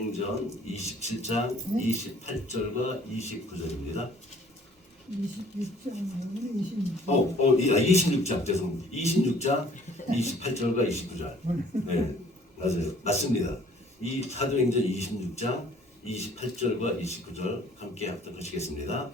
행전 27장 28절과 29절입니다. 26장 죄송합니다. 26장 28절과 29절. 네, 맞아요. 맞습니다. 이 사도행전 26장 28절과 29절 함께 합독하시겠습니다.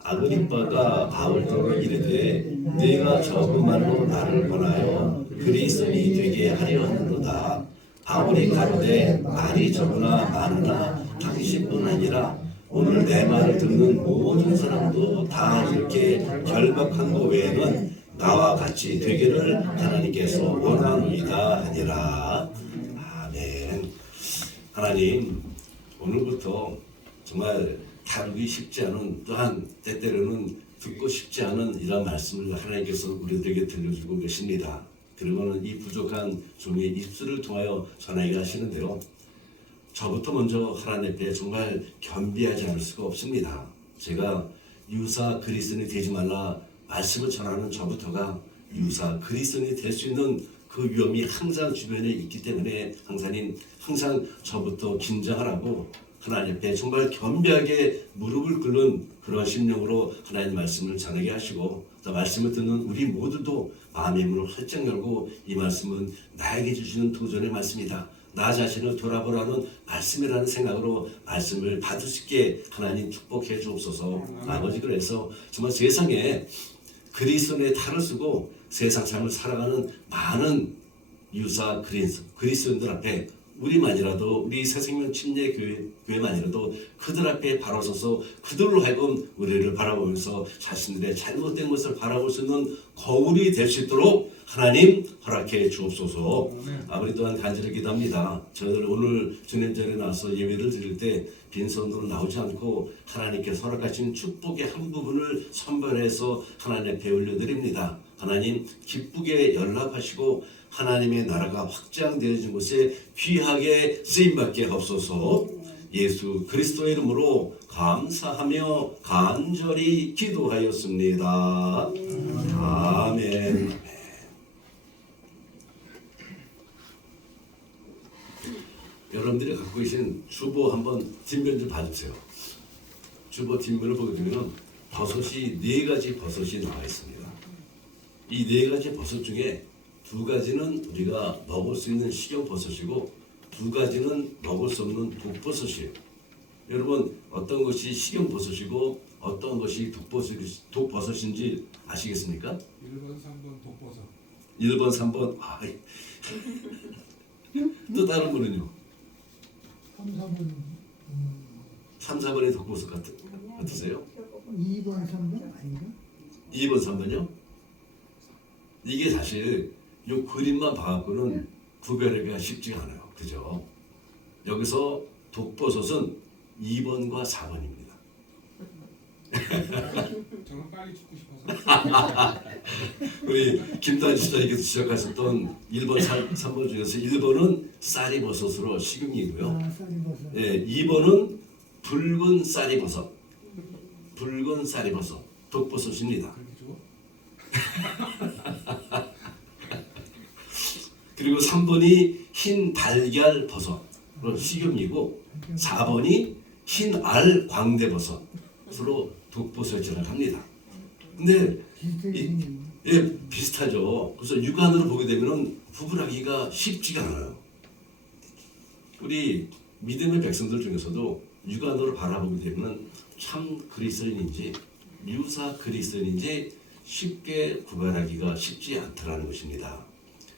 아그리빠가 바울에게 이르되 네가 저그말로 나를 권하여 그리스도인이 되게 하려 하는도다. 바울이 가로되 말이 적으나 많으나 당신뿐 아니라 오늘 내 말을 듣는 모든 사람도 다 이렇게 결박한 것 외에는 나와 같이 되기를 하나님께서 원하노이다 하니라. 아멘. 하나님, 오늘부터 정말 다루기 쉽지 않은, 또한 때때로는 듣고 싶지 않은 이런 말씀을 하나님께서 우리들에게 들려주고 계십니다. 그러면 이 부족한 종의 입술을 통하여 전하기가 하시는데요. 저부터 먼저 하나님 앞에 정말 겸비하지 않을 수가 없습니다. 제가 유사 그리스도인이 되지 말라 말씀을 전하는 저부터가 유사 그리스도인이 될 수 있는 그 위험이 항상 주변에 있기 때문에 항상 저부터 긴장하라고 하나님 앞에 정말 겸비하게 무릎을 꿇는 그런 심령으로 하나님 말씀을 전하게 하시고, 또 말씀을 듣는 우리 모두도 마음의 문을 활짝 열고 이 말씀은 나에게 주시는 도전의 말씀이다, 나 자신을 돌아보라는 말씀이라는 생각으로 말씀을 받을 수 있게 하나님 축복해 주옵소서. 아버지, 그래서 정말 세상에 그리스도인의 탈을 쓰고 세상 삶을 살아가는 많은 유사 그리스도인들 앞에 우리만이라도, 우리 새생명 침례 교회만이라도 그들 앞에 바로 서서 그들로 하여금 우리를 바라보면서 자신들의 잘못된 것을 바라볼 수 있는 거울이 될 수 있도록 하나님 허락해 주옵소서. 아버지, 또한 간절히 기도합니다. 저희들 오늘 주님 전에 나와서 예배를 드릴 때 빈손으로 나오지 않고 하나님께서 허락하신 축복의 한 부분을 선별해서 하나님 앞에 올려드립니다. 하나님, 기쁘게 연락하시고 하나님의 나라가 확장되어진 곳에 귀하게 쓰임받게 하옵소서. 예수 그리스도의 이름으로 감사하며 간절히 기도하였습니다. 아멘. 여러분들이 갖고 계신 주보 한번 뒷면 좀 봐주세요. 주보 뒷면을 보게 되면 버섯이 4가지 버섯이 나와 있습니다. 이 4가지 버섯 중에 2가지는 우리가 먹을 수 있는 식용버섯이고 2가지는 먹을 수 없는 독버섯이에요. 여러분, 어떤 것이 식용버섯이고 어떤 것이 독버섯인지 아시겠습니까? 1번, 3번 독버섯. 1번, 3번. 또 다른 거는요? 3, 4번이 독버섯 같으세요? 2번, 3번 아닌가? 2번, 3번요? 이게 사실 이 그림만 봐갖고는 구별하기가 쉽지가 않아요. 그죠? 여기서 독버섯은 2번과 4번입니다. 저는 빨리 죽고 싶어서. 우리 김단지 시장님께서 지적하셨던 1번, 3번 중에서 1번은 쌀이버섯으로 식용이고요. 쌀이버섯. 네, 2번은 붉은 쌀이버섯. 붉은 쌀이버섯. 독버섯입니다. 그렇게 좋아? 그리고 3번이 흰 달걀 버섯으로 식용이고 4번이 흰 알 광대버섯으로 독버섯이라고 합니다. 근데 비슷하죠. 그래서 육안으로 보게 되면 구분하기가 쉽지가 않아요. 우리 믿음의 백성들 중에서도 육안으로 바라보게 되면 참 그리스도인인지 유사 그리스도인인지 쉽게 구별하기가 쉽지 않더라는 것입니다.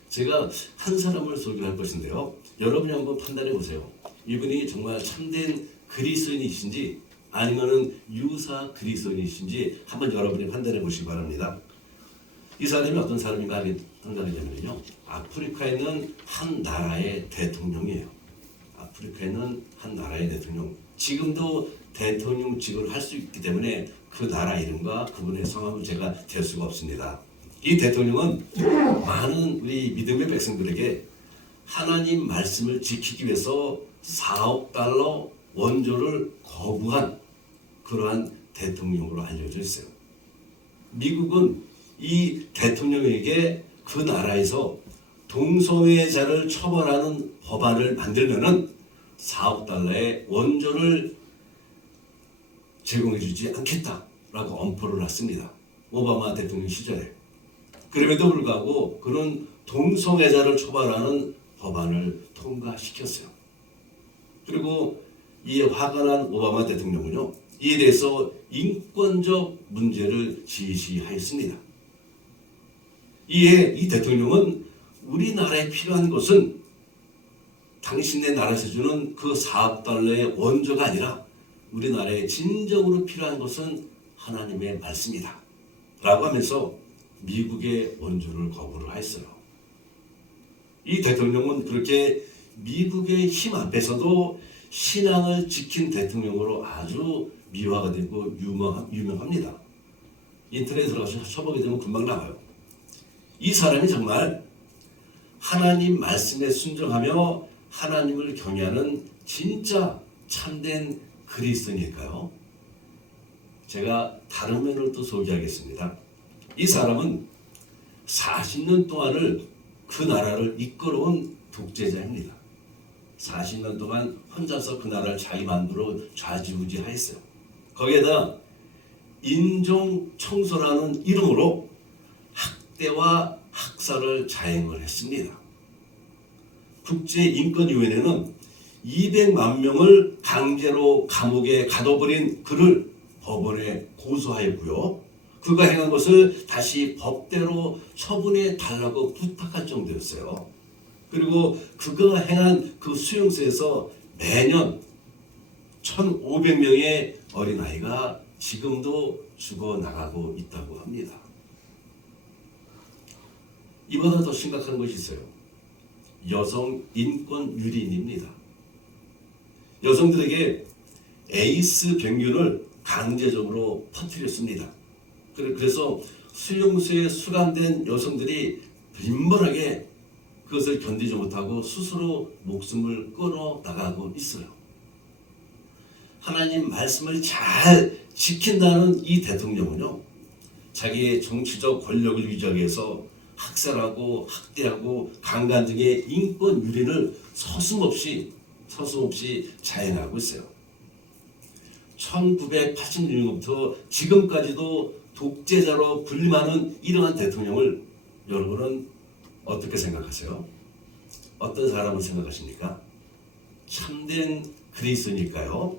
제가 한 사람을 소개할 것인데요. 여러분이 한번 판단해 보세요. 이분이 정말 참된 그리스도인이신지 아니면은 유사 그리스도인이신지 한번 여러분이 판단해 보시기 바랍니다. 이 사람이 어떤 사람인가 하면요, 아프리카에 있는 한 나라의 대통령이에요. 아프리카에 있는 한 나라의 대통령. 지금도 대통령직을 할 수 있기 때문에 그 나라 이름과 그분의 성함을 제가 댈 수가 없습니다. 이 대통령은 많은 우리 믿음의 백성들에게 하나님 말씀을 지키기 위해서 4억 달러 원조를 거부한 그러한 대통령으로 알려져 있어요. 미국은 이 대통령에게 그 나라에서 동성애자를 처벌하는 법안을 만들면은 4억 달러의 원조를 제공해주지 않겠다라고 엄포를 놨습니다. 오바마 대통령 시절에. 그럼에도 불구하고 그는 동성애자를 처벌하는 법안을 통과시켰어요. 그리고 이에 화가 난 오바마 대통령은요, 이에 대해서 인권적 문제를 제시하였습니다. 이에 이 대통령은 우리나라에 필요한 것은 당신네 나라에서 주는 그 4억 달러의 원조가 아니라 우리나라에 진정으로 필요한 것은 하나님의 말씀이다 라고 하면서 미국의 원조를 거부를 했어요. 이 대통령은 그렇게 미국의 힘 앞에서도 신앙을 지킨 대통령으로 아주 미화가 되고 유명합니다. 인터넷에 들어가서 쳐보게 되면 금방 나와요. 이 사람이 정말 하나님 말씀에 순종하며 하나님을 경외하는 진짜 참된 그리스도인일까요? 제가 다른 면을 또 소개하겠습니다. 이 사람은 40년 동안을 그 나라를 이끌어온 독재자입니다. 40년 동안 혼자서 그 나라를 자기 마음대로 좌지우지하였어요. 거기에다 인종 청소라는 이름으로 학대와 학살을 자행을 했습니다. 국제인권위원회는 200만 명을 강제로 감옥에 가둬버린 그를 법원에 고소하였고요. 그가 행한 것을 다시 법대로 처분해 달라고 부탁할 정도였어요. 그리고 그가 행한 그 수용소에서 매년 1,500명의 어린아이가 지금도 죽어나가고 있다고 합니다. 이보다 더 심각한 것이 있어요. 여성 인권 유린입니다. 여성들에게 에이스 병균을 강제적으로 퍼뜨렸습니다. 그래서 수용소에 수감된 여성들이 빈번하게 그것을 견디지 못하고 스스로 목숨을 끊어 나가고 있어요. 하나님 말씀을 잘 지킨다는 이 대통령은요, 자기의 정치적 권력을 유지하기 위해서 학살하고 학대하고 강간 등의 인권 유린을 서슴없이 자행하고 있어요. 1986년부터 지금까지도 독재자로 군림하는 이러한 대통령을 여러분은 어떻게 생각하세요? 어떤 사람을 생각하십니까? 참된 그리스도인일까요?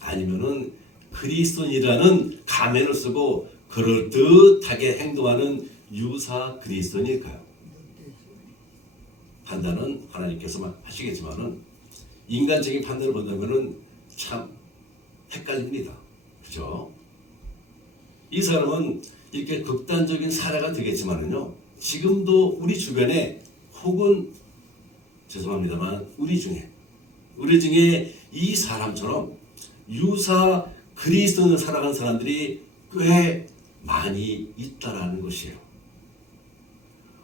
아니면은 그리스도인이라는 가면을 쓰고 그럴듯하게 행동하는 유사 그리스도인일까요? 판단은 하나님께서만 하시겠지만은 인간적인 판단을 본다면은 참 헷갈립니다. 그죠? 이 사람은 이렇게 극단적인 사례가 되겠지만은요, 지금도 우리 주변에 혹은 죄송합니다만 우리 중에 이 사람처럼 유사 그리스도인을 살아가는 사람들이 꽤 많이 있다라는 것이에요.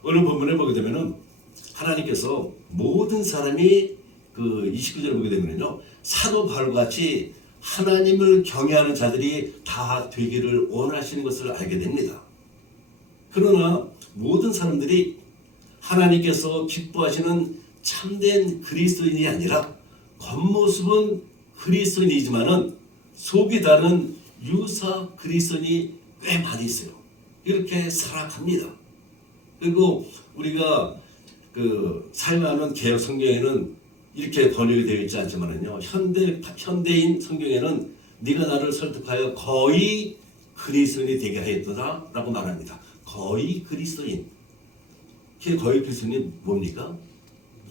오늘 본문을 보게 되면은 하나님께서 모든 사람이 그 29절을 보게 되면요, 사도 바울과 같이 하나님을 경외하는 자들이 다 되기를 원하시는 것을 알게 됩니다. 그러나 모든 사람들이 하나님께서 기뻐하시는 참된 그리스도인이 아니라 겉모습은 그리스도인이지만은 속이 다른 유사 그리스도인이 꽤 많이 있어요. 이렇게 살아갑니다. 그리고 우리가 그 사용하는 개역 성경에는 이렇게 번역이 되어 있지 않지만은요, 현대인 성경에는 네가 나를 설득하여 거의 그리스도인이 되게 하였도다라고 말합니다. 거의 그리스도인. 거의 그리스도인이 뭡니까?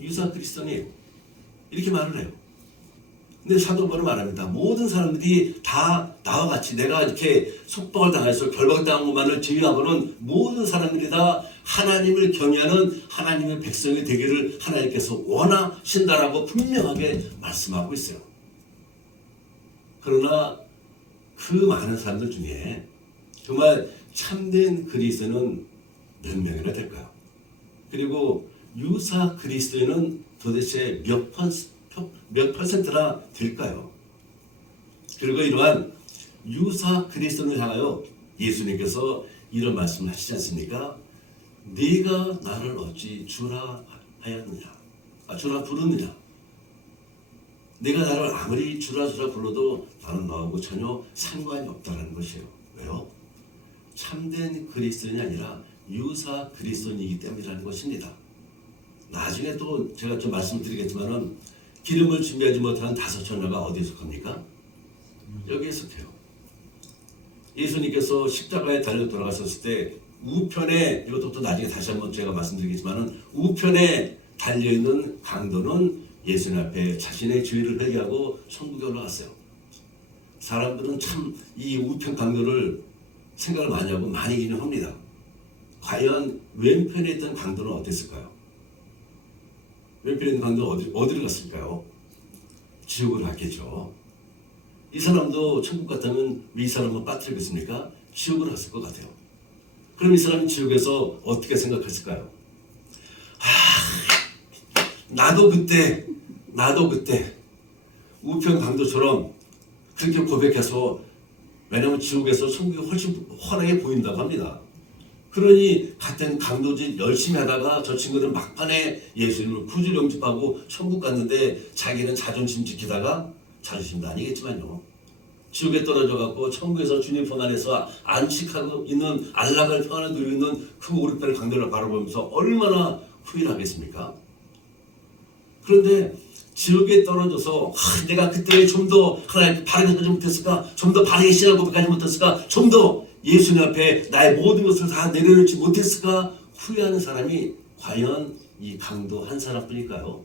유사 그리스도인이에요. 이렇게 말을 해요. 근데 사도 바울은 말합니다. 모든 사람들이 다 나와 같이 내가 이렇게 속박을 당해서 결박당한 것만을 제외하고는 모든 사람들이 다 하나님을 경외하는 하나님의 백성이 되기를 하나님께서 원하신다라고 분명하게 말씀하고 있어요. 그러나 그 많은 사람들 중에 정말 참된 그리스도인은 몇 명이나 될까요? 그리고 유사 그리스도인은 도대체 몇 퍼센트나 될까요? 그리고 이러한 유사 그리스도인을 향하여 예수님께서 이런 말씀을 하시지 않습니까? 네가 나를 어찌 주라 하였느냐, 주라 부르느냐. 내가 나를 아무리 주라 불러도 나는 너하고 전혀 상관이 없다는 것이에요. 왜요? 참된 그리스도인이 아니라 유사 그리스도인이기 때문이라는 것입니다. 나중에 또 제가 좀 말씀드리겠지만은 기름을 준비하지 못한 5처녀가 어디에 속합니까? 여기에 속해요. 예수님께서 십자가에 달려 돌아가셨을 때 우편에, 이것도 또 나중에 다시 한번 제가 말씀드리겠지만은 우편에 달려있는 강도는 예수님 앞에 자신의 죄를 회개하고 천국에 올라갔어요. 사람들은 참 이 우편 강도를 생각을 많이 하고 많이 기념합니다. 과연 왼편에 있던 강도는 어땠을까요? 왼편에 있는 강도는 어디로 갔을까요? 지옥을 갔겠죠. 이 사람도 천국 같다면 왜 이 사람은 빠뜨리겠습니까? 지옥을 갔을 것 같아요. 그럼 이 사람이 지옥에서 어떻게 생각했을까요? 나도 그때 우편 강도처럼 그렇게 고백해서, 왜냐하면 지옥에서 천국이 훨씬 환하게 보인다고 합니다. 그러니 같은 강도짓 열심히 하다가 저 친구는 막판에 예수님을 구주 영접하고 천국 갔는데 자기는 자존심 지키다가, 자존심도 아니겠지만요, 지옥에 떨어져 갖고 천국에서 주님 품 안에서 안식하고 있는 안락을 평안을 누리고 있는 그 오른편 강도를 바라보면서 얼마나 후회를 하겠습니까? 그런데 지옥에 떨어져서 내가 그때 좀 더 하나님 바르게 하지 못했을까? 좀 더 바르게 신앙을 고백하지 못했을까? 좀 더 예수님 앞에 나의 모든 것을 다 내려놓지 못했을까? 후회하는 사람이 과연 이 강도 한 사람뿐일까요?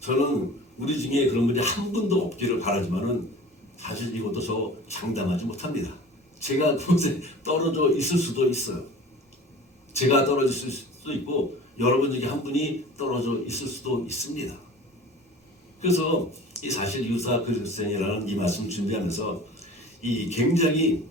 저는 우리 중에 그런 분이 한 분도 없기를 바라지만은 사실 이것도 저 장담하지 못합니다. 제가 그곳에 떨어져 있을 수도 있어요. 제가 떨어질 수도 있고 여러분 중에 한 분이 떨어져 있을 수도 있습니다. 그래서 이 사실 유사 그리스도인이라는 이 말씀을 준비하면서 이 굉장히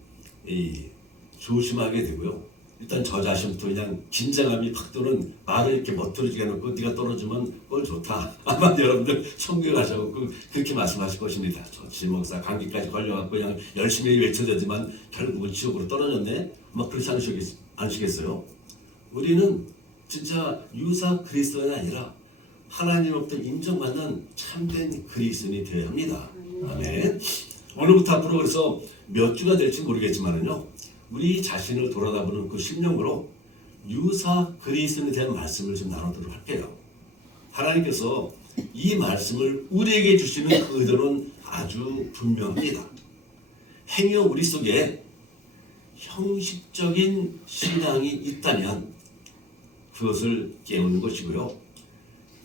조심하게 되고요. 일단 저 자신부터 그냥 긴장감이 팍 도는 말을 이렇게 멋들어지게 해놓고 네가 떨어지면 꼴 좋다. 아마 여러분들 천국에 가셔서 그렇게 말씀하실 것입니다. 저 지목사 감기까지 걸려갖고 그냥 열심히 외쳐대지만 결국은 지옥으로 떨어졌네. 막 그렇지 않으시겠어요? 우리는 진짜 유사 그리스도인이 아니라 하나님으로부터 인정받는 참된 그리스도인이 되어야 합니다. 아멘. 오늘부터 앞으로 그래서 몇 주가 될지 모르겠지만은요, 우리 자신을 돌아다보는 그 심령으로 유사 그리스도인에 대한 말씀을 좀 나누도록 할게요. 하나님께서 이 말씀을 우리에게 주시는 그 의도는 아주 분명합니다. 행여 우리 속에 형식적인 신앙이 있다면 그것을 깨우는 것이고요.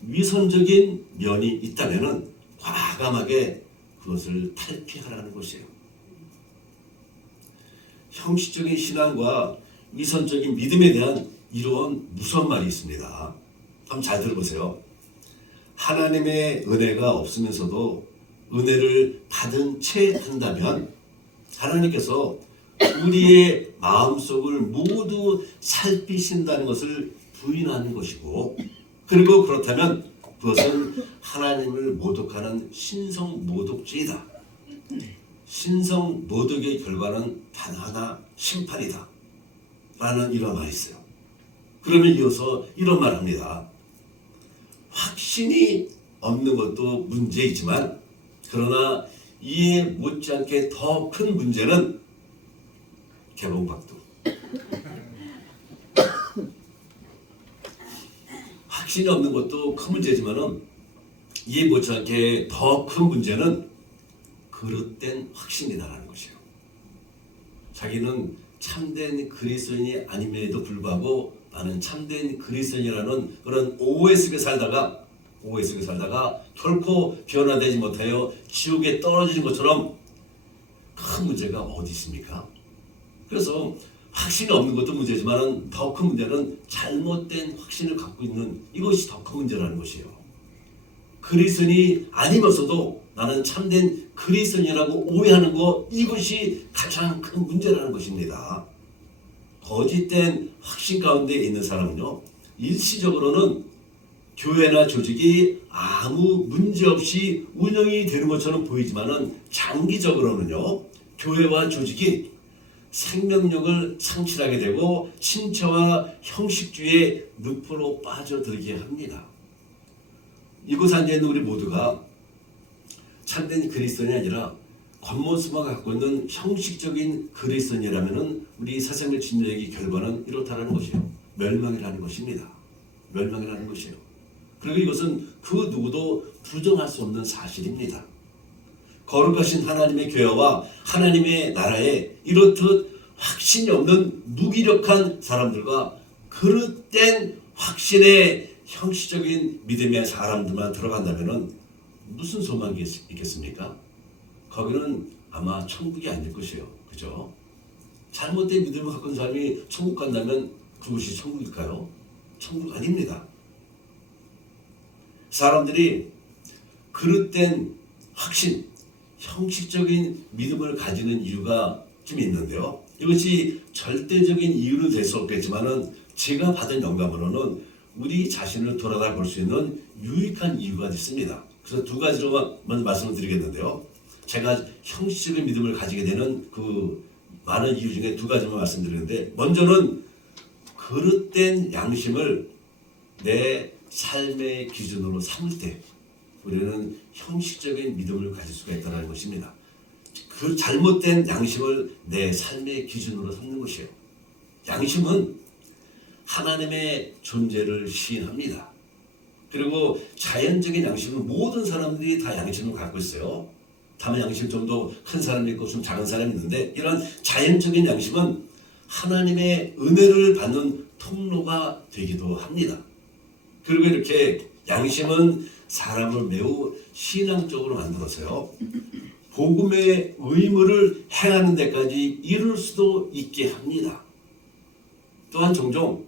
위선적인 면이 있다면 과감하게 그것을 탈피하라는 것이에요. 형식적인 신앙과 위선적인 믿음에 대한 이런 무서운 말이 있습니다. 한번 잘 들어보세요. 하나님의 은혜가 없으면서도 은혜를 받은 채 한다면 하나님께서 우리의 마음속을 모두 살피신다는 것을 부인하는 것이고, 그리고 그렇다면 그것은 하나님을 모독하는 신성모독죄이다. 신성모독의 결과는 단 하나, 심판이다 라는 이런 말이 있어요. 그러면 이어서 이런 말을 합니다. 확신이 없는 것도 문제이지만 그러나 이에 못지않게 더 큰 문제는 개봉박두. 확신이 없는 것도 큰 문제지만은 이에 못지않게 더 큰 문제는 그릇된 확신이다라는 것이에요. 자기는 참된 그리스도인이 아님에도 불구하고 나는 참된 그리스도인이라는 그런 오해 속에 살다가 결코 변화되지 못하여 지옥에 떨어지는 것처럼 큰 문제가 어디 있습니까? 그래서 확신이 없는 것도 문제지만 더 큰 문제는 잘못된 확신을 갖고 있는 이것이 더 큰 문제라는 것이에요. 그리스도인이 아니면서도 나는 참된 그리스도인이라고 오해하는 것, 이것이 가장 큰 문제라는 것입니다. 거짓된 확신 가운데 있는 사람은요, 일시적으로는 교회나 조직이 아무 문제 없이 운영이 되는 것처럼 보이지만은 장기적으로는요, 교회와 조직이 생명력을 상실하게 되고 신체와 형식주의의 늪으로 빠져들게 합니다. 이곳에 앉아있는 우리 모두가 참된 그리스도인이 아니라 겉모습만 갖고 있는 형식적인 그리스도인이라면 우리 사생의 진리의 결과는 이렇다는 것이요. 멸망이라는 것입니다. 멸망이라는 것이요. 그리고 이것은 그 누구도 부정할 수 없는 사실입니다. 거룩하신 하나님의 교회와 하나님의 나라에 이렇듯 확신이 없는 무기력한 사람들과 그릇된 확신의 형식적인 믿음의 사람들만 들어간다면 무슨 소망이 있겠습니까? 거기는 아마 천국이 아닐 것이에요. 그죠? 잘못된 믿음을 갖고 있는 사람이 천국 간다면 그것이 천국일까요? 천국 아닙니다. 사람들이 그릇된 확신, 형식적인 믿음을 가지는 이유가 좀 있는데요. 이것이 절대적인 이유는 될 수 없겠지만은 제가 받은 영감으로는 우리 자신을 돌아다 볼 수 있는 유익한 이유가 있습니다. 그래서 두 가지로 먼저 말씀을 드리겠는데요. 제가 형식적인 믿음을 가지게 되는 그 많은 이유 중에 두 가지만 말씀드리는데, 먼저는 그릇된 양심을 내 삶의 기준으로 삼을 때 우리는 형식적인 믿음을 가질 수가 있다는 것입니다. 그 잘못된 양심을 내 삶의 기준으로 삼는 것이에요. 양심은 하나님의 존재를 시인합니다. 그리고 자연적인 양심은 모든 사람들이 다 양심을 갖고 있어요. 다만 양심 좀 더 큰 사람이 있고 좀 작은 사람이 있는데, 이런 자연적인 양심은 하나님의 은혜를 받는 통로가 되기도 합니다. 그리고 이렇게 양심은 사람을 매우 신앙적으로 만들어서요, 복음의 의무를 행하는 데까지 이룰 수도 있게 합니다. 또한 종종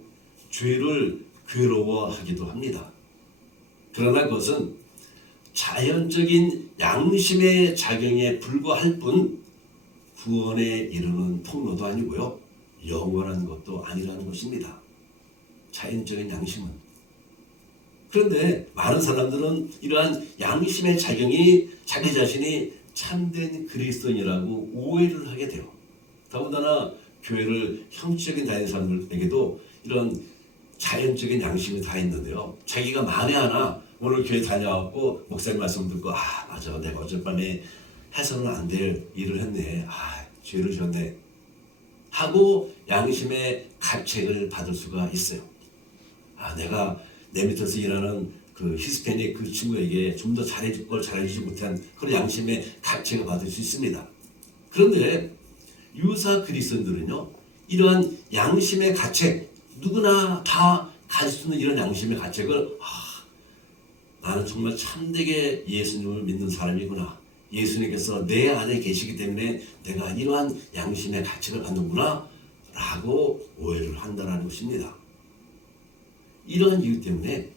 죄를 괴로워하기도 합니다. 그러나 그것은 자연적인 양심의 작용에 불과할 뿐 구원에 이르는 통로도 아니고요, 영원한 것도 아니라는 것입니다. 자연적인 양심은. 그런데 많은 사람들은 이러한 양심의 작용이 자기 자신이 참된 그리스도인이라고 오해를 하게 돼요. 더군다나 교회를 형식적인 다니는 사람들에게도 이런 자연적인 양심이 다 있는데요. 자기가 만에 하나 오늘 교회 다녀왔고 목사님 말씀 듣고, 아 맞아, 내가 어젯밤에 해서는 안 될 일을 했네, 죄를 지었네 하고 양심의 가책을 받을 수가 있어요. 내가 내 밑에서 일하는 그 히스패닉 그 친구에게 좀 더 잘해줄 걸 잘해주지 못한 그런 양심의 가책을 받을 수 있습니다. 그런데 유사 그리스도인들은요, 이러한 양심의 가책, 누구나 다 가질 수 있는 이런 양심의 가책을, 나는 정말 참되게 예수님을 믿는 사람이구나, 예수님께서 내 안에 계시기 때문에 내가 이러한 양심의 가책을 받는구나 라고 오해를 한다는 것입니다. 이러한 이유 때문에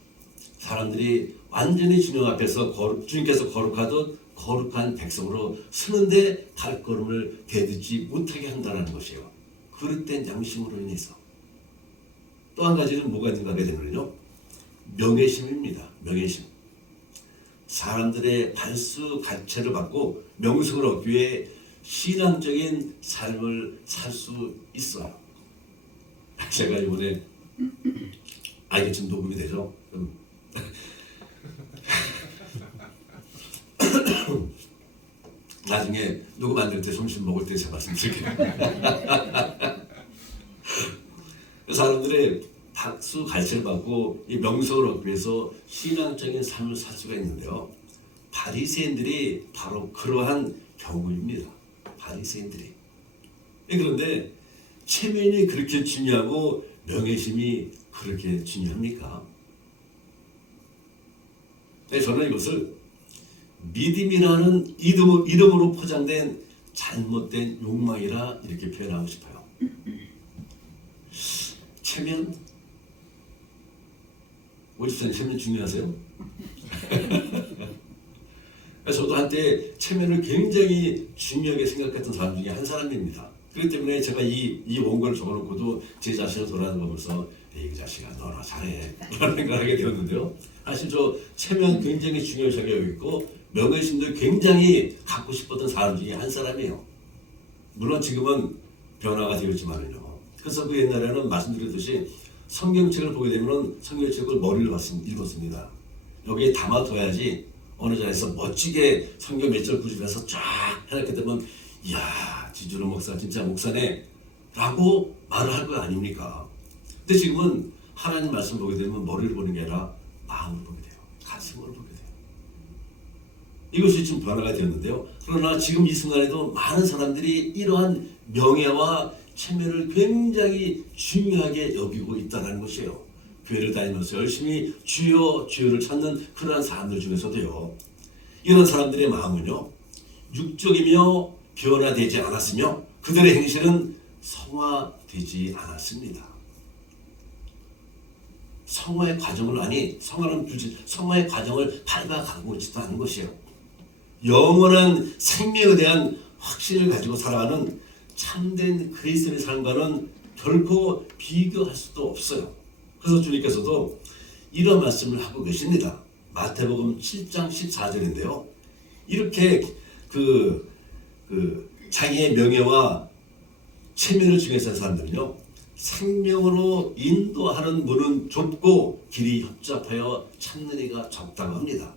사람들이 완전히 주님 앞에서 주님께서 거룩하듯 거룩한 백성으로 서는데 발걸음을 대딛지 못하게 한다는 것이에요. 그릇된 양심으로 인해서. 또 한 가지는 뭐가 있는가 하게 되면요, 명예심입니다. 명예심. 사람들의 발수 가채를 받고 명성을 얻기 위해 신앙적인 삶을 살 수 있어요. 제가 이번에 이게 지금 녹음이 되죠? 나중에 녹음 안 될 때 점심 먹을 때 제가 말씀드릴게요. 사람들의 박수 갈채를 받고 이 명성을 얻기 위해서 신앙적인 삶을 살 수가 있는데요, 바리새인들이 바로 그러한 경우입니다. 바리새인들이. 그런데 체면이 그렇게 중요하고 명예심이 그렇게 중요합니까? 저는 이것을 믿음이라는 이름으로 포장된 잘못된 욕망이라 이렇게 표현하고 싶어요. 체면? 오집사님 체면 중요하세요? 저도 한때 체면을 굉장히 중요하게 생각했던 사람 중에 한 사람입니다. 그렇기 때문에 제가 이 원고를 적어놓고도 제 자신을 돌아보면서 이 자식아 너나 잘해 라는 생각을 하게 되었는데요. 사실 저 체면 굉장히 중요하게 여기고 명예심도 굉장히 갖고 싶었던 사람 중에 한 사람이에요. 물론 지금은 변화가 되었지만요. 그래서 그 옛날에는 말씀드렸듯이 성경책을 보게 되면 성경책을 머리를 읽었습니다. 여기에 담아둬야지 어느 자리에서 멋지게 성경 몇 절 구집해서 쫙 해놓게 되면 이야 지주로 목사 진짜 목사네 라고 말을 할 거 아닙니까? 근데 지금은 하나님 말씀 보게 되면 머리를 보는 게 아니라 마음을 보게 돼요. 가슴을 보게 돼요. 이것이 지금 변화가 되었는데요. 그러나 지금 이 순간에도 많은 사람들이 이러한 명예와 체면을 굉장히 중요하게 여기고 있다는 것이에요. 교회를 다니면서 열심히 주여 주여를 찾는 그러한 사람들 중에서도요. 이런 사람들의 마음은요. 육적이며 변화되지 않았으며 그들의 행실은 성화되지 않았습니다. 성화의 과정을 성화의 과정을 밟아가고 있지도 않은 것이에요. 영원한 생명에 대한 확신을 가지고 살아가는 참된 그리스도의 삶과는 결코 비교할 수도 없어요. 그래서 주님께서도 이런 말씀을 하고 계십니다. 마태복음 7장 14절인데요. 이렇게 자기의 명예와 체면을 중요시하는 사람들은요. 생명으로 인도하는 문은 좁고 길이 협잡하여 찾는 이가 적다고 합니다.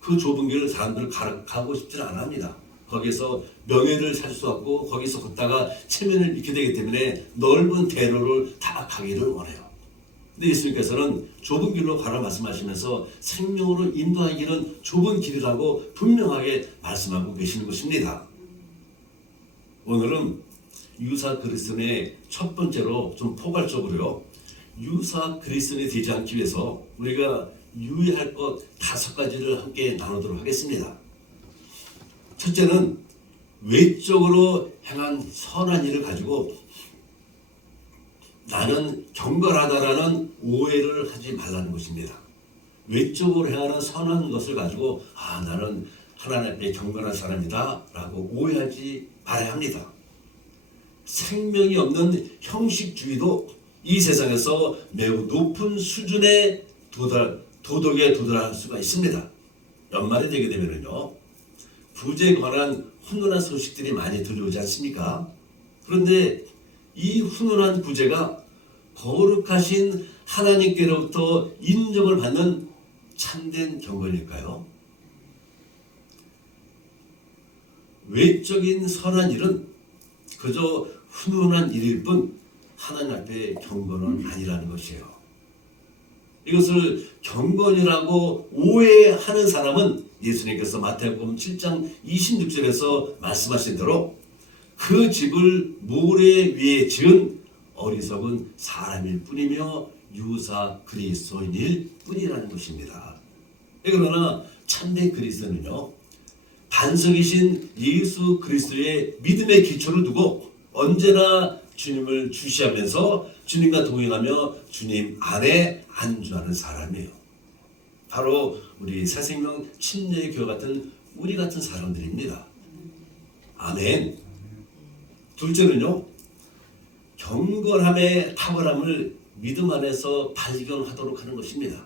그 좁은 길을 사람들을 가고 싶지는 않아 합니다. 거기서 명예를 찾을 수 없고 거기서 걷다가 체면을 잃게 되기 때문에 넓은 대로를 다 가기를 원해요. 근데 예수님께서는 좁은 길로 가라 말씀하시면서 생명으로 인도하기는 좁은 길이라고 분명하게 말씀하고 계시는 것입니다. 오늘은 유사 그리스도인의 첫 번째로 좀 포괄적으로요. 유사 그리스도인이 되지 않기 위해서 우리가 유의할 것 5가지를 함께 나누도록 하겠습니다. 첫째는 외적으로 행한 선한 일을 가지고 나는 경건하다라는 오해를 하지 말라는 것입니다. 외적으로 행하는 선한 것을 가지고 나는 하나님 앞에 경건한 사람이다 라고 오해하지 말아야 합니다. 생명이 없는 형식주의도 이 세상에서 매우 높은 수준의 도덕에 도달할 수가 있습니다. 연말이 되게 되면요. 부재에 관한 훈훈한 소식들이 많이 들려오지 않습니까? 그런데 이 훈훈한 부재가 거룩하신 하나님께로부터 인정을 받는 참된 경건일까요? 외적인 선한 일은 그저 훈훈한 일일 뿐 하나님 앞에 경건은 아니라는 것이에요. 이것을 경건이라고 오해하는 사람은 예수님께서 마태복음 7장 26절에서 말씀하신 대로 그 집을 모래 위에 지은 어리석은 사람일 뿐이며 유사 그리스도인일 뿐이라는 것입니다. 그러나 참된 그리스도는요. 반석이신 예수 그리스도의 믿음의 기초를 두고 언제나 주님을 주시하면서 주님과 동행하며 주님 안에 안주하는 사람이에요. 바로 우리 새생명 침례의 교회 같은 우리 같은 사람들입니다. 아멘. 둘째는요. 경건함의 탁월함을 믿음 안에서 발견하도록 하는 것입니다.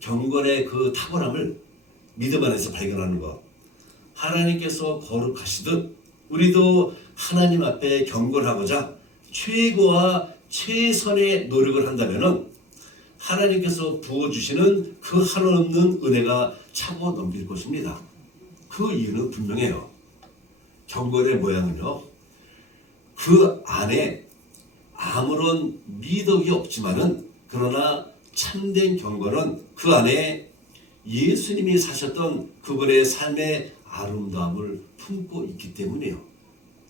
경건의 그 탁월함을 믿음 안에서 발견하는 것. 하나님께서 거룩하시듯 우리도 하나님 앞에 경건하고자 최고와 최선의 노력을 한다면 하나님께서 부어주시는 그 한없는 은혜가 차고 넘칠 것입니다. 그 이유는 분명해요. 경건의 모양은요. 그 안에 아무런 미덕이 없지만은 그러나 참된 경건은 그 안에 예수님이 사셨던 그분의 삶의 아름다움을 품고 있기 때문이에요.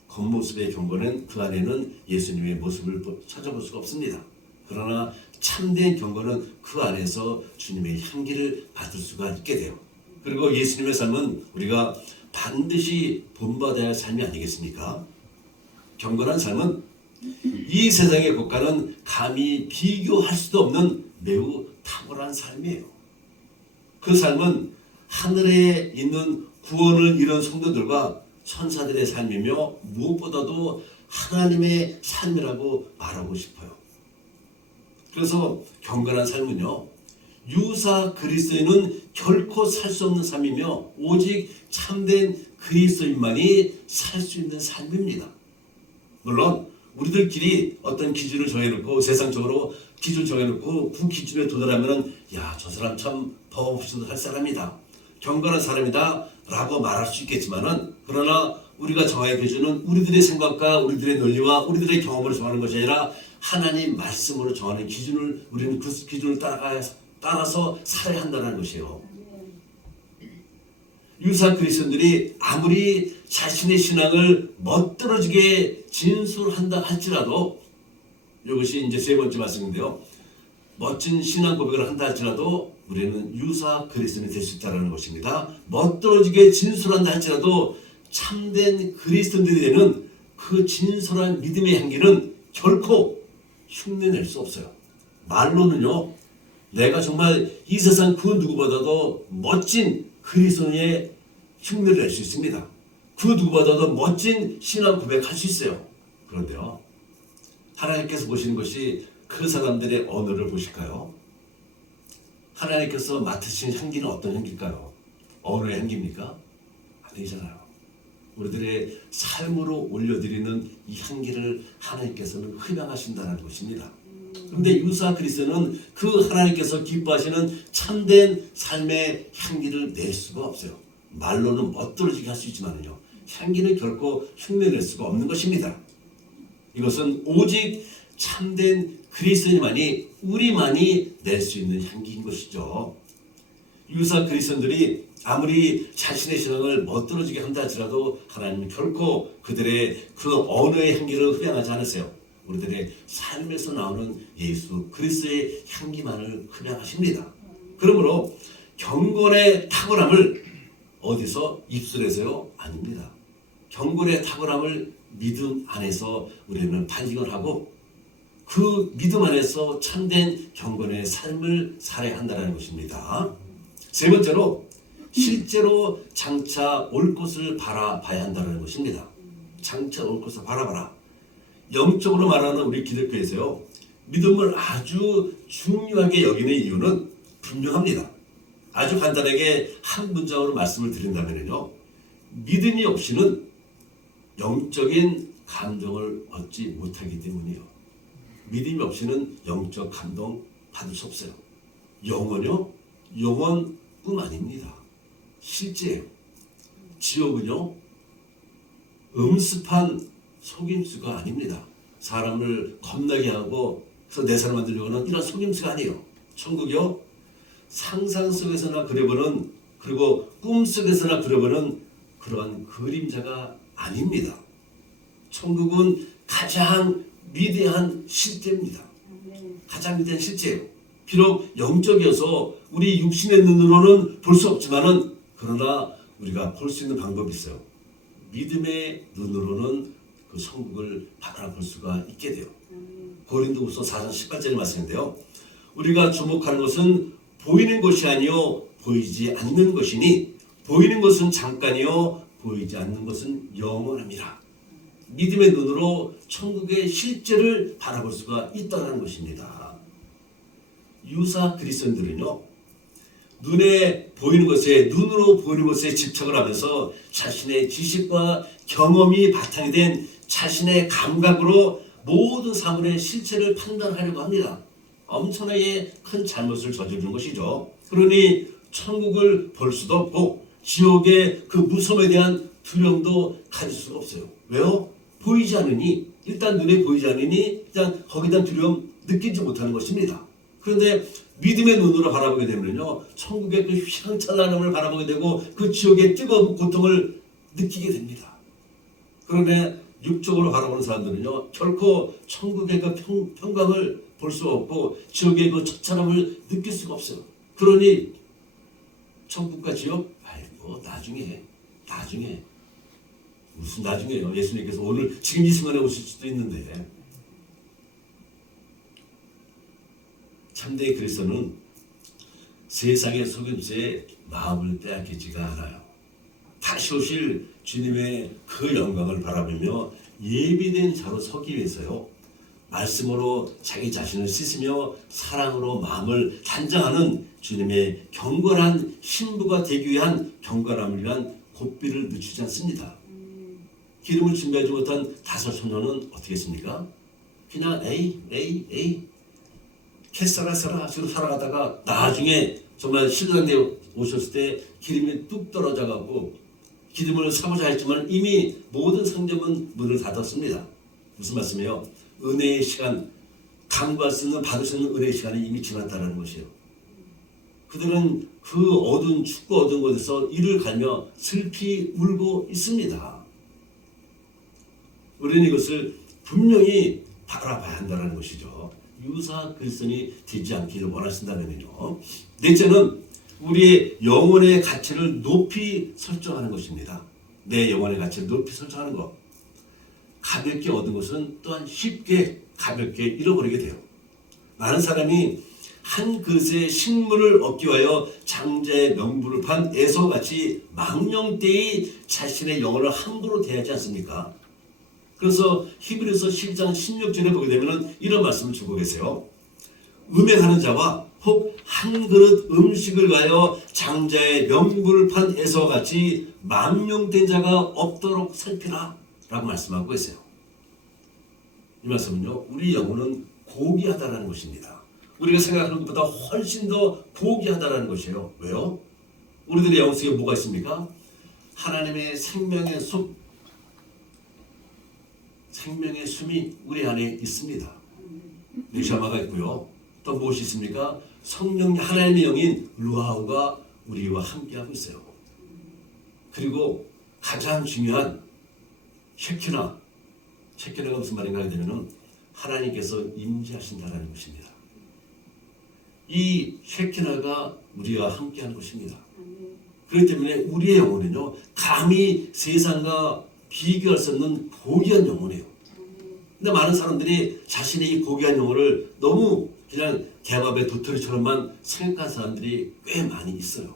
겉모습의 경건은 그 안에는 예수님의 모습을 찾아볼 수가 없습니다. 그러나 참된 경건은 그 안에서 주님의 향기를 받을 수가 있게 돼요. 그리고 예수님의 삶은 우리가 반드시 본받아야 할 삶이 아니겠습니까? 경건한 삶은 이 세상의 것과는 감히 비교할 수도 없는 매우 탁월한 삶이에요. 그 삶은 하늘에 있는 구원을 이룬 성도들과 천사들의 삶이며 무엇보다도 하나님의 삶이라고 말하고 싶어요. 그래서 경건한 삶은요. 유사 그리스도인은 결코 살 수 없는 삶이며 오직 참된 그리스도인만이 살 수 있는 삶입니다. 물론 우리들끼리 어떤 기준을 정해놓고 세상적으로 기준 정해놓고 그 기준에 도달하면은 야, 저 사람 참 법 없이도 할 사람이다, 경건한 사람이다 라고 말할 수 있겠지만은, 그러나 우리가 정할 기준은 우리들의 생각과 우리들의 논리와 우리들의 경험을 정하는 것이 아니라 하나님 말씀으로 정하는 기준을, 우리는 그 기준을 따라서 살아야 한다는 것이에요. 유사 그리스도인들이 아무리 자신의 신앙을 멋들어지게 진술한다 할지라도, 이것이 이제 세 번째 말씀인데요, 멋진 신앙 고백을 한다 할지라도 우리는 유사 그리스도인이 될 수 있다는 것입니다. 멋들어지게 진술한다 할지라도 참된 그리스도인들이 되는 그 진솔한 믿음의 향기는 결코 흉내낼 수 없어요. 말로는요, 내가 정말 이 세상 그 누구보다도 멋진 그리스도인의 흉내를 낼 수 있습니다. 그 누구보다도 멋진 신앙 고백할 수 있어요. 그런데요, 하나님께서 보시는 것이 그 사람들의 언어를 보실까요? 하나님께서 맡으신 향기는 어떤 향기일까요? 언어의 향기입니까? 아니잖아요. 우리들의 삶으로 올려드리는 이 향기를 하나님께서는 흡양하신다는 것입니다. 그런데 유사 그리스도는 그 하나님께서 기뻐하시는 참된 삶의 향기를 낼 수가 없어요. 말로는 멋들어지게 할 수 있지만요, 향기는 결코 흉내낼 수가 없는 것입니다. 이것은 오직 참된 그리스도인만이, 우리만이 낼 수 있는 향기인 것이죠. 유사 그리스도인들이 아무리 자신의 신앙을 멋들어지게 한다 할지라도 하나님은 결코 그들의 그 언어의 향기를 흡양하지 않으세요. 우리들의 삶에서 나오는 예수 그리스도의 향기만을 흡양하십니다. 그러므로 경건의 탁월함을 어디서 입술에서요? 아닙니다. 경건의 탁월함을 믿음 안에서 우리는 발견을 하고 그 믿음 안에서 참된 경건의 삶을 살아야 한다는 것입니다. 세 번째로, 실제로 장차 올 것을 바라봐야 한다는 것입니다. 장차 올 것을 바라봐라. 영적으로 말하는 우리 기독교에서요, 믿음을 아주 중요하게 여기는 이유는 분명합니다. 아주 간단하게 한 문장으로 말씀을 드린다면요, 믿음이 없이는 영적인 감동을 얻지 못하기 때문이요. 믿음이 없이는 영적 감동 받을 수 없어요. 영은요, 영원 꿈 아닙니다. 실제예요. 지옥은요, 음습한 속임수가 아닙니다. 사람을 겁나게 하고 그래서 내 사람 만들려고 하는 이런 속임수가 아니에요. 천국이요, 상상 속에서나 그려보는, 그리고 꿈 속에서나 그려보는 그러한 그림자가 아닙니다. 천국은 가장 위대한 실제입니다. 가장 위대한 실제예요. 비록 영적이어서 우리 육신의 눈으로는 볼 수 없지만은, 그러나 우리가 볼 수 있는 방법이 있어요. 믿음의 눈으로는 그 천국을 바라볼 수가 있게 돼요. 고린도후서 4장 18절의 말씀인데요, 우리가 주목하는 것은 보이는 것이 아니요 보이지 않는 것이니, 보이는 것은 잠깐이요 보이지 않는 것은 영원합니다. 믿음의 눈으로 천국의 실제를 바라볼 수가 있다는 것입니다. 유사 그리스도인들은요, 눈에 보이는 것에, 눈으로 보이는 것에 집착을 하면서 자신의 지식과 경험이 바탕이 된 자신의 감각으로 모든 사물의 실체를 판단하려고 합니다. 엄청나게 큰 잘못을 저지르는 것이죠. 그러니 천국을 볼 수도 없고 지옥의 그 무서움에 대한 두려움도 가질 수가 없어요. 왜요? 보이지 않으니, 일단 눈에 보이지 않으니 일단 거기에 대한 두려움 느끼지 못하는 것입니다. 그런데 믿음의 눈으로 바라보게 되면요, 천국의 그 휘황찬란함을 바라보게 되고 그 지옥의 뜨거운 고통을 느끼게 됩니다. 그런데 육적으로 바라보는 사람들은요, 결코 천국의 그 평강을 볼 수 없고 지옥의 그 처참함을 느낄 수가 없어요. 그러니 천국과 지옥, 아이고 나중에 무슨 나중에요. 예수님께서 오늘 지금 이 순간에 오실 수도 있는데. 참된 그리스도는 세상의 속임수에 마음을 빼앗기지가 않아요. 다시 오실 주님의 그 영광을 바라보며 예비된 자로 서기 위해서요, 말씀으로 자기 자신을 씻으며 사랑으로 마음을 단장하는 주님의 경건한 신부가 되기 위한 경건함을 위한 고삐를 늦추지 않습니다. 기름을 준비하지 못한 5 소년은 어떻게 했습니까? 그냥 에이 캐싸라싸라 지금 살아가다가 나중에 정말 신랑대 오셨을 때 기름이 뚝 떨어져가고 기름을 사고자 했지만 이미 모든 상점은 문을 닫았습니다. 무슨 말씀이에요? 은혜의 시간, 강구할 수 있는 받을 수 있는 은혜의 시간이 이미 지났다는 것이에요. 그들은 그 어두운 춥고 어두운 곳에서 이를 갈며 슬피 울고 있습니다. 우리는 이것을 분명히 바라봐야 한다는 것이죠. 유사 그리스도인이 되지 않기를 원하신다면요. 넷째는 우리의 영혼의 가치를 높이 설정하는 것입니다. 내 영혼의 가치를 높이 설정하는 것. 가볍게 얻은 것은 또한 쉽게 가볍게 잃어버리게 돼요. 많은 사람이 한 그릇의 식물을 얻기 위하여 장자의 명부를 판 에서같이 망령되이 자신의 영혼을 함부로 대하지 않습니까? 그래서 히브리서 12장 16절에 보게 되면 이런 말씀을 주고 계세요. 음행하는 자와 혹 한 그릇 음식을 가하여 장자의 명부를 판 에서같이 망령된 자가 없도록 살피라 라고 말씀하고 계세요. 이 말씀은요, 우리 영혼은 고귀하다는 것입니다. 우리가 생각하는 것보다 훨씬 더 고귀하다는 것이에요. 왜요? 우리들의 영혼 속에 뭐가 있습니까? 하나님의 생명의 숲, 생명의 숨이 우리 안에 있습니다. 느샤마가 있고요. 또 무엇이 있습니까? 성령, 하나님의 영인 루아우가 우리와 함께하고 있어요. 그리고 가장 중요한 셰키나가 무슨 말인가 하면 하나님께서 임재하신다는 것입니다. 이 셰키나가 우리와 함께하는 것입니다. 그렇기 때문에 우리의 영혼은요, 감히 세상과 비교할 수 없는 고귀한 영혼이에요. 근데 많은 사람들이 자신의 이 고귀한 영혼을 너무 그냥 개밥의 도토리처럼만 생각한 사람들이 꽤 많이 있어요.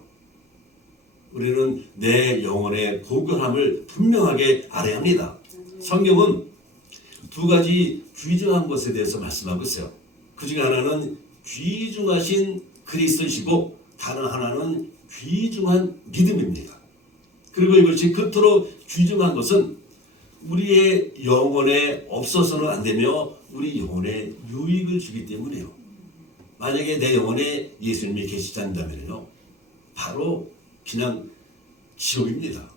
우리는 내 영혼의 고귀함을 분명하게 알아야 합니다. 성경은 2가지 귀중한 것에 대해서 말씀하고 있어요. 그 중에 하나는 귀중하신 그리스도이시고 다른 하나는 귀중한 믿음입니다. 그리고 이것이 그토록 귀중한 것은 우리의 영혼에 없어서는 안 되며 우리 영혼에 유익을 주기 때문이에요. 만약에 내 영혼에 예수님이 계시지 않는다면요, 바로 그냥 지옥입니다.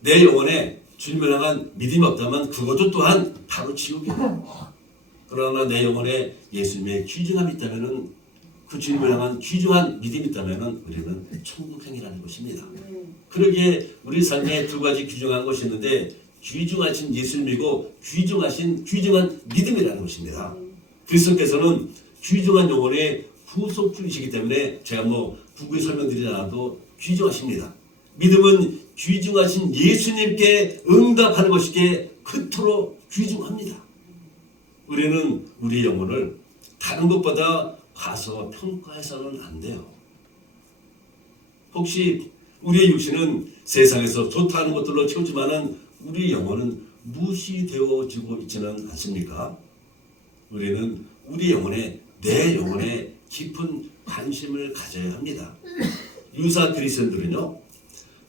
내 영혼에 주님을 향한 믿음이 없다면 그것도 또한 바로 지옥이에요. 그러나 내 영혼에 예수님의 귀중함이 있다면, 그 주님을 향한 귀중한 믿음이 있다면 우리는 천국행이라는 것입니다. 그러기에 우리 삶에 2가지 귀중한 것이 있는데, 귀중하신 예수님이고 귀중한 믿음이라는 것입니다. 그리스도께서는 귀중한 영혼의 후속주이시기 때문에 제가 구구히 설명드리지 않아도 귀중하십니다. 믿음은 귀중하신 예수님께 응답하는 것이기에 그토록 귀중합니다. 우리는 우리 영혼을 다른 것보다 가서 평가해서는 안 돼요. 혹시 우리의 육신은 세상에서 좋다는 것들로 채우지만은 우리 영혼은 무시되어지고 있지는 않습니까? 우리는 우리 영혼에, 내 영혼에 깊은 관심을 가져야 합니다. 유사 그리스도인들은요,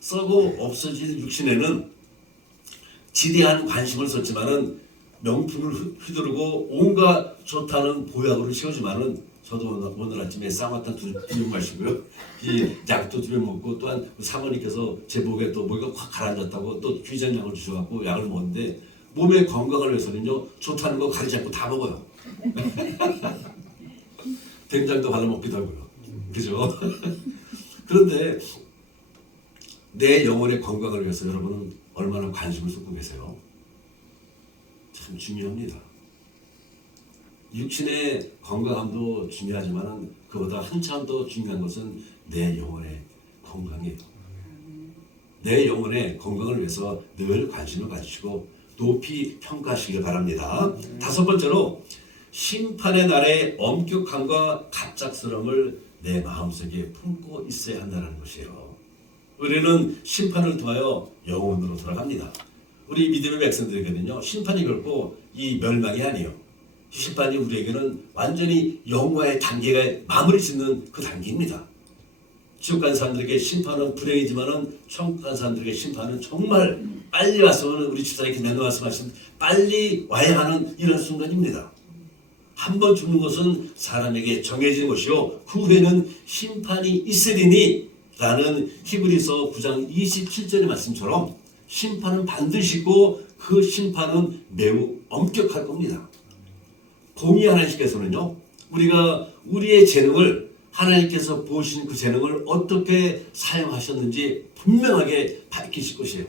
썩어 없어질 육신에는 지대한 관심을 썼지만은 명품을 휘두르고 온갖 좋다는 보약으로 채우지만은, 저도 오늘 아침에 쌍화탕 2병 마시고요, 이 약도 2병 먹고, 또한 사모님께서 제 목에 또 목이 확 가라앉았다고 또 귀전약을 주셔갖고 약을 먹었는데, 몸의 건강을 위해서는요, 좋다는 거 가리지 않고 다 먹어요. 된장도 발라 먹기도 하고요. 그죠? 그런데 내 영혼의 건강을 위해서 여러분은 얼마나 관심을 쏟고 계세요? 참 중요합니다. 육신의 건강함도 중요하지만 그보다 한참 더 중요한 것은 내 영혼의 건강이에요. 내 영혼의 건강을 위해서 늘 관심을 가지시고 높이 평가하시길 바랍니다. 5번째로 심판의 날의 엄격함과 갑작스러움을 내 마음속에 품고 있어야 한다는 것이에요. 우리는 심판을 통하여 영혼으로 돌아갑니다. 우리 믿음의 백성들에게는요, 심판이 결코 이 멸망이 아니에요. 심판이 우리에게는 완전히 영화의 단계가 마무리 짓는 그 단계입니다. 지옥 간 사람들에게 심판은 불행이지만은 천국 간 사람들에게 심판은 정말 빨리 와서 우리 집사님께 맨날 말씀하신 빨리 와야 하는 이런 순간입니다. 한 번 죽는 것은 사람에게 정해진 것이요 그 후에는 심판이 있으리니 라는 히브리서 9장 27절의 말씀처럼 심판은 반드시 있고 그 심판은 매우 엄격할 겁니다. 공의 하나님께서는요 우리가 우리의 재능을 하나님께서 보신 그 재능을 어떻게 사용하셨는지 분명하게 밝히실 것이에요.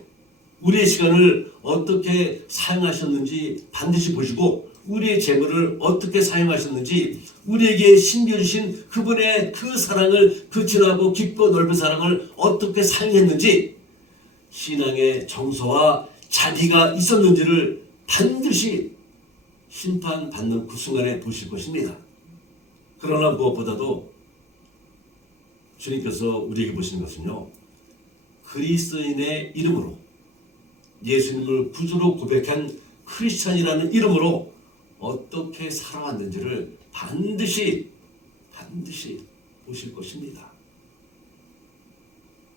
우리의 시간을 어떻게 사용하셨는지 반드시 보시고 우리의 재물을 어떻게 사용하셨는지 우리에게 심겨주신 그분의 그 사랑을 그 진하고 깊고 넓은 사랑을 어떻게 사용했는지 신앙의 정서와 자비가 있었는지를 반드시 심판받는 그 순간에 보실 것입니다. 그러나 무엇보다도 주님께서 우리에게 보시는 것은요 그리스도인의 이름으로 예수님을 구주로 고백한 크리스찬이라는 이름으로 어떻게 살아왔는지를 반드시 보실 것입니다.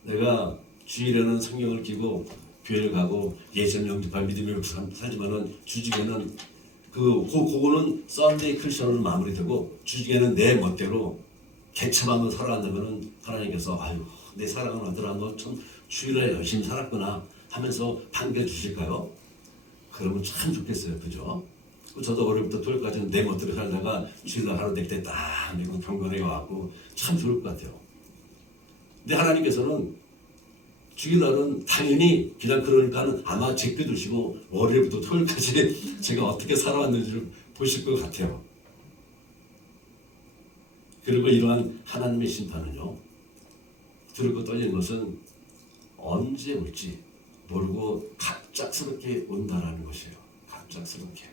내가 주일에는 성경을 끼고 교회를 가고 예전 영접한 믿음을 살지만은 주중에는 그거는 썬데이 크리스천으로 마무리되고 주중에는 내 멋대로 개차방으로 살아간다면은 하나님께서 아유 내 사랑하는 아들아 너 참 주일날 열심히 살았구나 하면서 반겨주실까요? 그러면 참 좋겠어요. 그죠? 저도 월요일부터 토요일까지는 내 멋대로 살다가 주일날 하루 될 때 딱 미국 경건에 와갖고 참 좋을 것 같아요. 근데 하나님께서는 주일날은 당연히 그냥 그러니까는 아마 제껴두시고 월요일부터 토요일까지 제가 어떻게 살아왔는지를 보실 것 같아요. 그리고 이러한 하나님의 심판은요 두렵고 떨리는 것은 언제 올지 모르고 갑작스럽게 온다라는 것이에요. 갑작스럽게.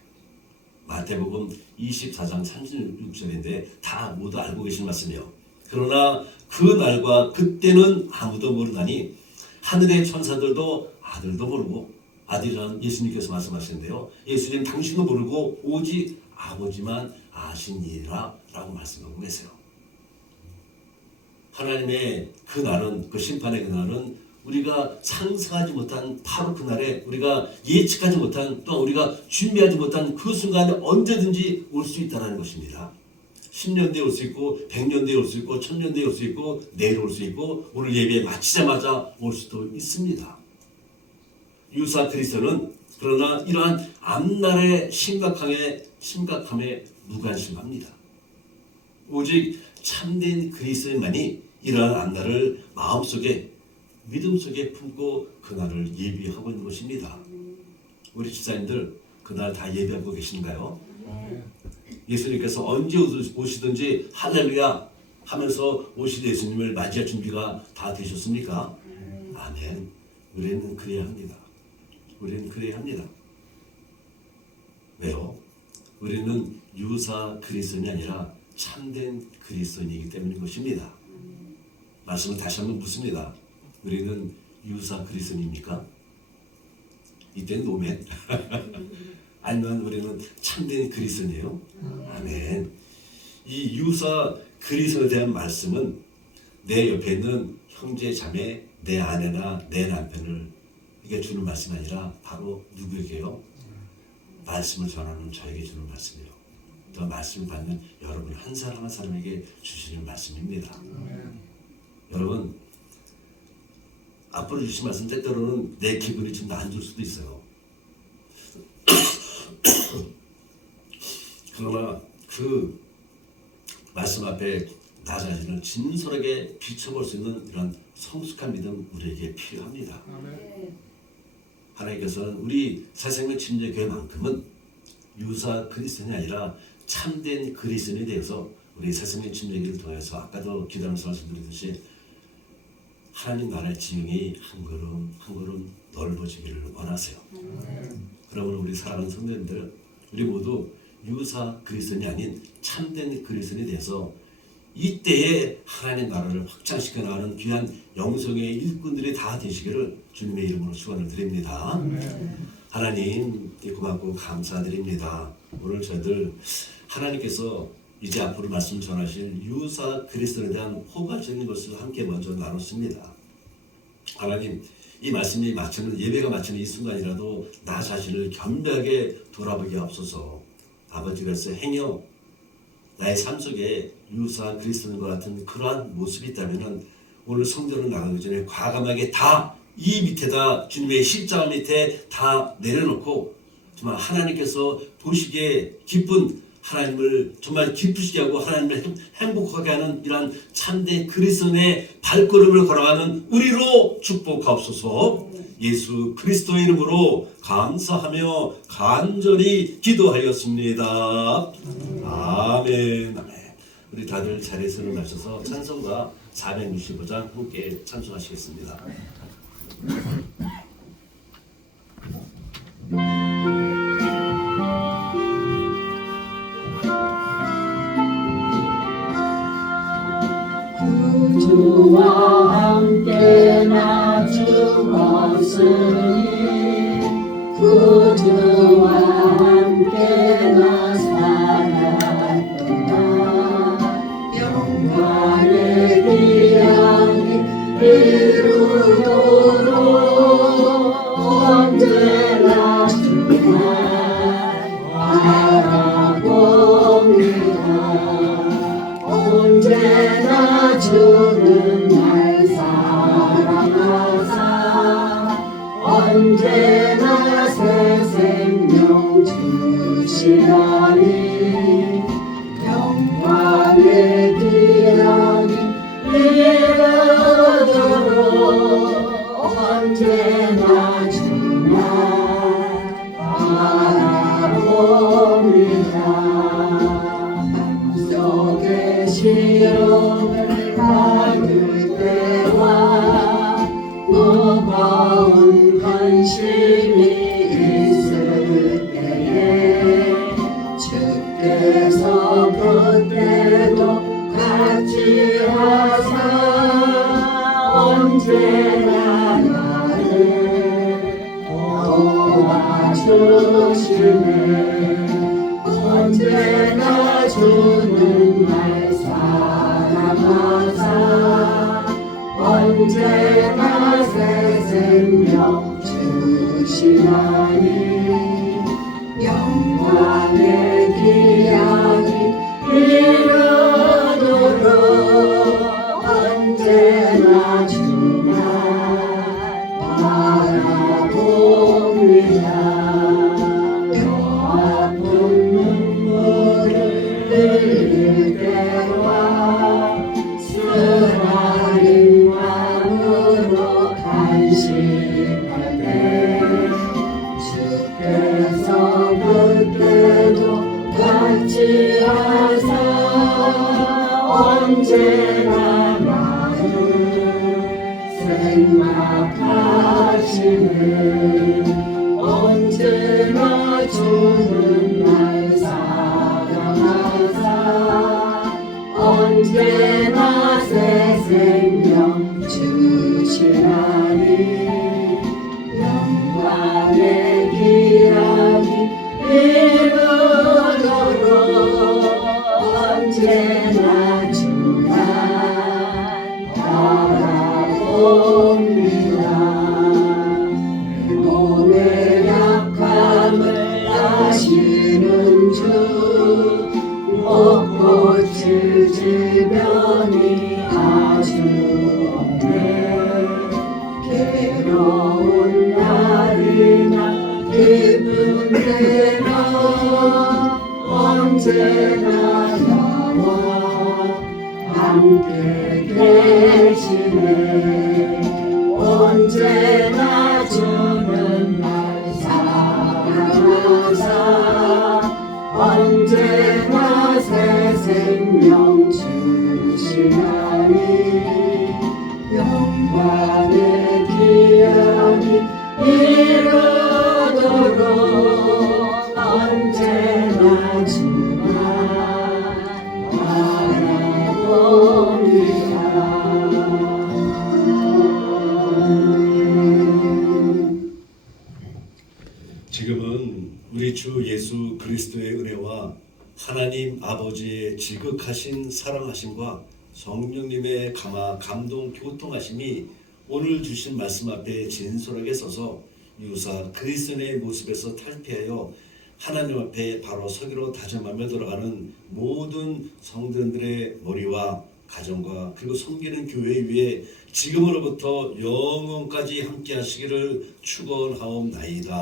마태복음 24장 36절인데 다 모두 알고 계신 말씀이요. 그러나 그 날과 그때는 아무도 모르나니 하늘의 천사들도 아들도 모르고 아들이란 예수님께서 말씀하시는데요. 예수님 당신도 모르고 오직 아버지만 아시니라 라고 말씀하고 계세요. 하나님의 그 날은 그 심판의 그 날은 우리가 상상하지 못한 바로 그날에 우리가 예측하지 못한 또한 우리가 준비하지 못한 그 순간에 언제든지 올 수 있다는 것입니다. 10년 뒤에 올 수 있고 100년 뒤에 올 수 있고 1000년 뒤에 올 수 있고 내일 올 수 있고 오늘 예배 마치자마자 올 수도 있습니다. 유사 그리스도는 그러나 이러한 앞날의 심각함에 무관심합니다. 오직 참된 그리스도인만이 이러한 앞날을 마음속에 믿음 속에 품고 그날을 예비하고 있는 것입니다. 우리 집사님들 그날 다 예비하고 계신가요? 예수님께서 언제 오시든지 할렐루야 하면서 오실 예수님을 맞이할 준비가 다 되셨습니까? 아멘. 우리는 그래야 합니다. 우리는 그래야 합니다. 왜요? 우리는 유사 그리스도인이 아니라 참된 그리스도인이기 때문인 것입니다. 말씀을 다시 한번 묻습니다. 우리는 유사 그리스도인입니까? 이때는 노멘. 아니면 우리는 참된 그리스도인이에요? 아멘. 이 유사 그리스도에 대한 말씀은 내 옆에 있는 형제 자매, 내 아내나 내 남편을 이게 주는 말씀이 아니라 바로 누구에게요? 말씀을 전하는 저에게 주는 말씀이에요. 또 말씀을 받는 여러분 한 사람 한 사람에게 주시는 말씀입니다. 여러분 앞으로 주신 말씀 때때로는 내 기분이 좀 안 좋을 수도 있어요. 그러나 그 말씀 앞에 나 자신을 진솔하게 비춰볼 수 있는 이런 성숙한 믿음 우리에게 필요합니다. 하나님께서는 우리 새생명 침례교회만큼은 유사 그리스도인이 아니라 참된 그리스도인에 대해서 우리 새생명 침례교회를 통해서 아까도 기도하면서 말씀드렸듯이 하나님 나라의 지형이 한 걸음 한 걸음 넓어지기를 원하세요. 그러면 우리 사랑하는 성도님들 우리 모두 유사 그리스도인이 아닌 참된 그리스도인에 대해서 이때에 하나님 나라를 확장시켜 나가는 귀한 영성의 일꾼들이 다 되시기를 주님의 이름으로 축원을 드립니다. 하나님 고맙고 감사드립니다. 오늘 저희들 하나님께서 이제 앞으로 말씀 전하실 유사 그리스도에 대한 호가적인 것을 함께 먼저 나눴습니다. 하나님, 이 말씀이 마치는 예배가 마치는 이 순간이라도 나 자신을 겸비하게 돌아보게 하옵소서. 아버지께서 행여 나의 삶 속에 유사한 그리스도인과 같은 그러한 모습이 있다면 오늘 성전을 나가기 전에 과감하게 다 이 밑에다 주님의 십자가 밑에 다 내려놓고 정말 하나님께서 보시기에 기쁜 하나님을 정말 기쁘시게 하고 하나님을 행복하게 하는 이러한 참된 그리스도인의 발걸음을 걸어가는 우리로 축복하옵소서. 예수 그리스도의 이름으로 감사하며 간절히 기도하였습니다. 아멘. 아멘. 우리 다들 자리에서 일어나셔서 찬송가 465장 함께 찬송하시겠습니다. 구주와 함께 나 죽었으니 구주와 함께 나 살았구나. 영광의 기약이 이루도록 언제나 주만 바라봅니다. 언제나 주는 날 사랑하사 언제나 새 생명 주시나니 영광의 기약이 이르도록 언제나 주만 바라봅니다. 속에 시험을 받을 때와 무거운 관심이 있을 때에 주께서 그때도 같이 하사 언제나 나를 도와주시네. 언제나 주는 날 사랑하사 언제나 새 생명 주시나니 영광의 기약이 이르도록 언제나 주만 바라봅니다. 흘릴 때와 쓰라린 마음으로 간식할 때 주께서 그때도 같이 하사 언제나 나를 생각하시네. 언제나 주는 날 사랑하사 언제나 새 생명 주시나니 영광의 기약이 이르도록 언제나 주만 바라봅니다. 몸의 약함을 아시는 주 못 고칠 질병이 아주 없네. 괴로운 날이나 기쁜 때나 언제나 나와 함께 계시네. 언제나 주는 날 사랑하사 언제나 새 생명 주시나니 영광의 기약이 이르도록 언제나 주만 바라봅니다. 지금은 우리 주 예수 그리스도의 은혜와 하나님 아버지의 지극하신 사랑하심과 성령님의 감동 교통하심이 오늘 주신 말씀 앞에 진솔하게 서서 유사 그리스도의 모습에서 탈피하여 하나님 앞에 바로 서기로 다짐하며 돌아가는 모든 성도들의 머리와 가정과 그리고 섬기는 교회 위에 지금으로부터 영원까지 함께 하시기를 축원하옵나이다.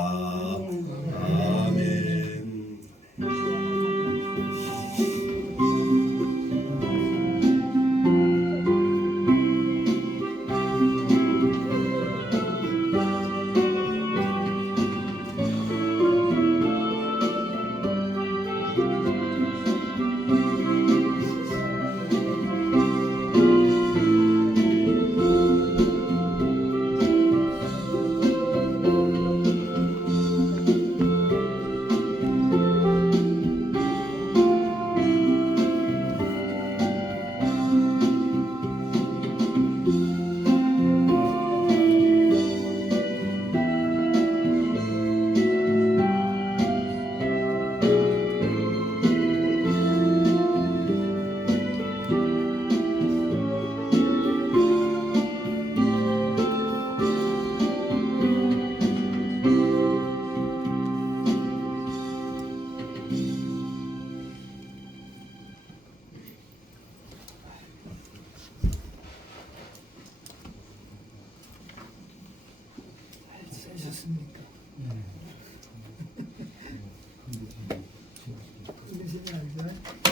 아멘. 쓰셨습니까? 근데 제가 알죠?